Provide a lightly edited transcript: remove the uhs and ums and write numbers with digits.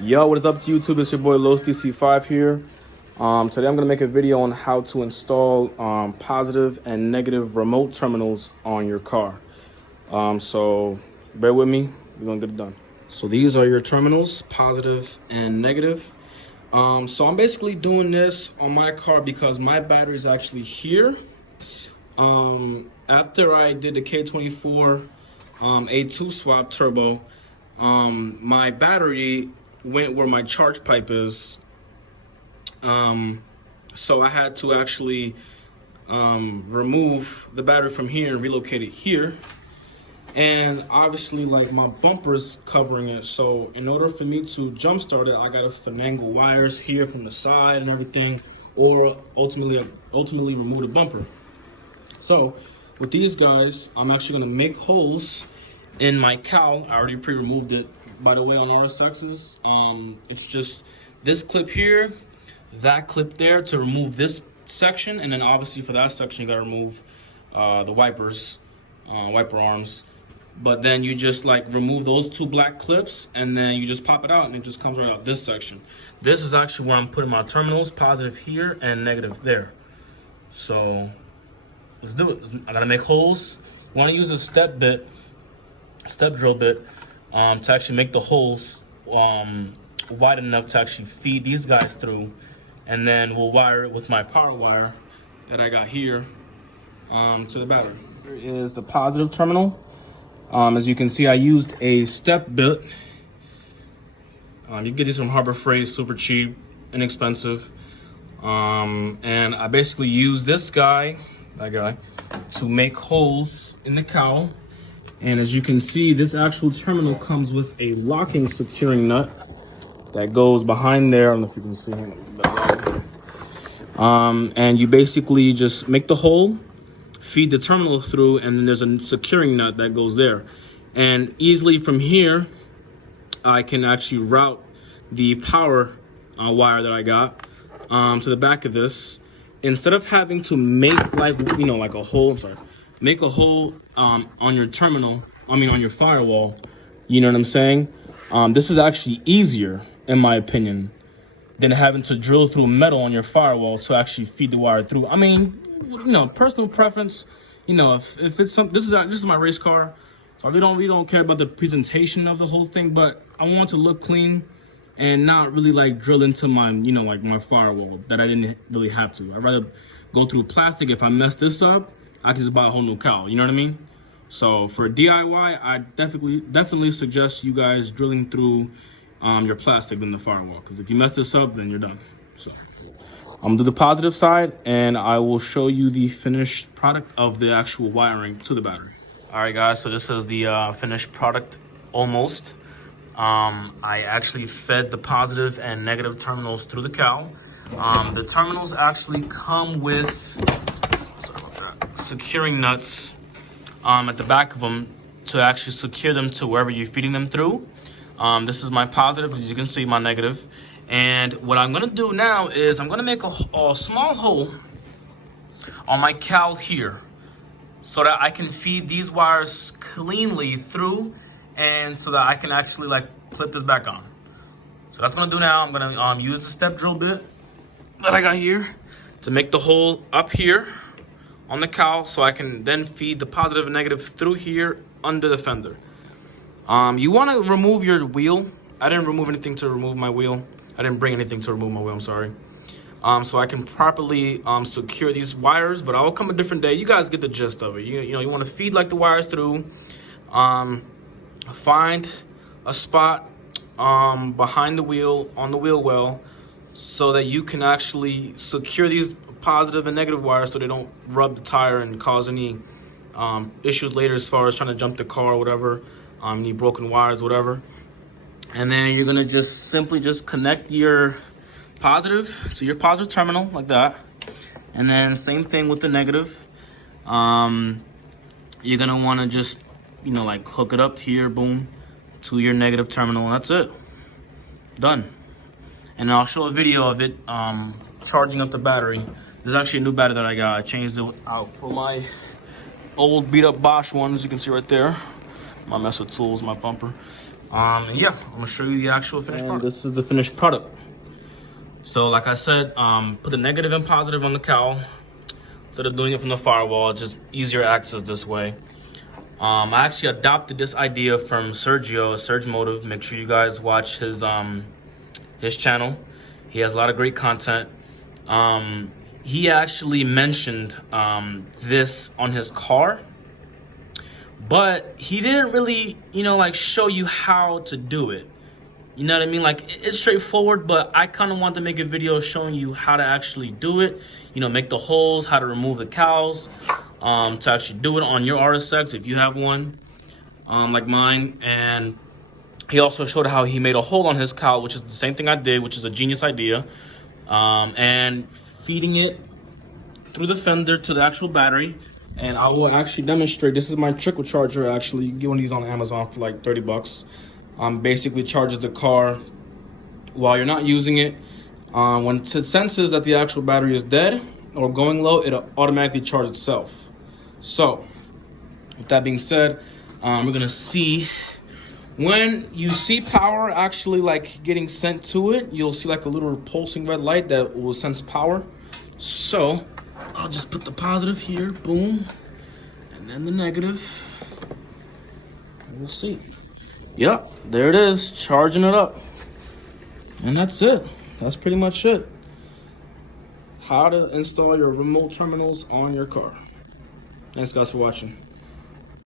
Yo, what is up to YouTube? It's your boy LosDC5 here. Today I'm going to make a video on how to install positive and negative remote terminals on your car. So bear with me, we're going to get it done. So these are your terminals, positive and negative. So I'm basically doing this on my car because my battery is actually here. After I did the K24 A2 swap turbo, my battery went where my charge pipe is, so I had to actually remove the battery from here and relocate it here. And obviously, like, my bumper's covering it, so in order for me to jump start it, I gotta finagle wires here from the side and everything, or ultimately remove the bumper. So with these guys, I'm actually gonna make holes in my cowl. I already pre-removed it, by the way, on RSXs. It's just this clip here, that clip there to remove this section, and then obviously for that section you gotta remove the wipers, wiper arms. But then you just like remove those two black clips, and then you just pop it out, and it just comes right out this section. This is actually where I'm putting my terminals, positive here and negative there. So let's do it. I gotta make holes. I want to use a step drill bit to actually make the holes wide enough to actually feed these guys through, and then we'll wire it with my power wire that I got here to the battery. Here is the positive terminal. As you can see, I used a step bit. You get these from Harbor Freight, super cheap, inexpensive. And I basically use this guy, that guy, to make holes in the cowl. And as you can see, this actual terminal comes with a locking securing nut that goes behind there. I don't know if you can see him. And you basically just make the hole, feed the terminal through, and then there's a securing nut that goes there. And easily from here, I can actually route the power wire that I got to the back of this. Instead of having to make like a hole, make a hole on your terminal, on your firewall, you know what I'm saying? This is actually easier, in my opinion, than having to drill through metal on your firewall to actually feed the wire through. I mean, personal preference. If it's this is my race car, so I really don't care about the presentation of the whole thing, but I want to look clean and not really like drill into my, like my firewall that I didn't really have to. I'd rather go through plastic. If I mess this up, I can just buy a whole new cowl, you know what I mean? So for DIY, I definitely suggest you guys drilling through your plastic than the firewall, because if you mess this up, then you're done. So I'm gonna do the positive side, and I will show you the finished product of the actual wiring to the battery. All right, guys, so this is the finished product, almost. I actually fed the positive and negative terminals through the cowl. The terminals actually come with securing nuts at the back of them to actually secure them to wherever you're feeding them through. This is my positive, as you can see, my negative. And what I'm gonna do now is I'm gonna make a small hole on my cowl here so that I can feed these wires cleanly through, and so that I can actually like clip this back on. So that's what I'm gonna do now. I'm gonna use the step drill bit that I got here to make the hole up here on the cowl, so I can then feed the positive and negative through here under the fender. You want to remove your wheel. I didn't remove anything to remove my wheel. I didn't bring anything to remove my wheel, I'm sorry. So I can properly secure these wires, but I'll come a different day. You guys get the gist of it. You want to feed like the wires through. Find a spot behind the wheel, on the wheel well, so that you can actually secure these positive and negative wires so they don't rub the tire and cause any issues later as far as trying to jump the car or whatever, any broken wires, whatever. And then you're gonna just simply connect your positive, so your positive terminal like that, and then same thing with the negative. You're gonna want to just like hook it up here, boom, to your negative terminal, and that's it, done. And I'll show a video of it charging up the battery. This is actually a new battery that I got. I changed it out for my old beat up Bosch one, as you can see right there. My mess with tools, my bumper. Yeah, I'm gonna show you the actual finished product. This is the finished product. So like I said, put the negative and positive on the cowl instead of doing it from the firewall. Just easier access this way. I actually adopted this idea from Sergio, Surge Motive. Make sure you guys watch his channel. He has a lot of great content. He actually mentioned this on his car, but he didn't really, like show you how to do it. You know what I mean? Like, it's straightforward, but I kind of want to make a video showing you how to actually do it. Make the holes, how to remove the cowls, to actually do it on your RSX if you have one, like mine. And he also showed how he made a hole on his cowl, which is the same thing I did, which is a genius idea. And feeding it through the fender to the actual battery. And I will actually demonstrate. This is my trickle charger, actually. You can get one of these on Amazon for like 30 bucks. Basically charges the car while you're not using it. When it senses that the actual battery is dead or going low, it'll automatically charge itself. So, with that being said, we're gonna see when you see power actually like getting sent to it. You'll see like a little pulsing red light that will sense power. So, I'll just put the positive here, boom, and then the negative, and we'll see. Yep, there it is, charging it up. And that's it. That's pretty much it. How to install your remote terminals on your car. Thanks guys for watching.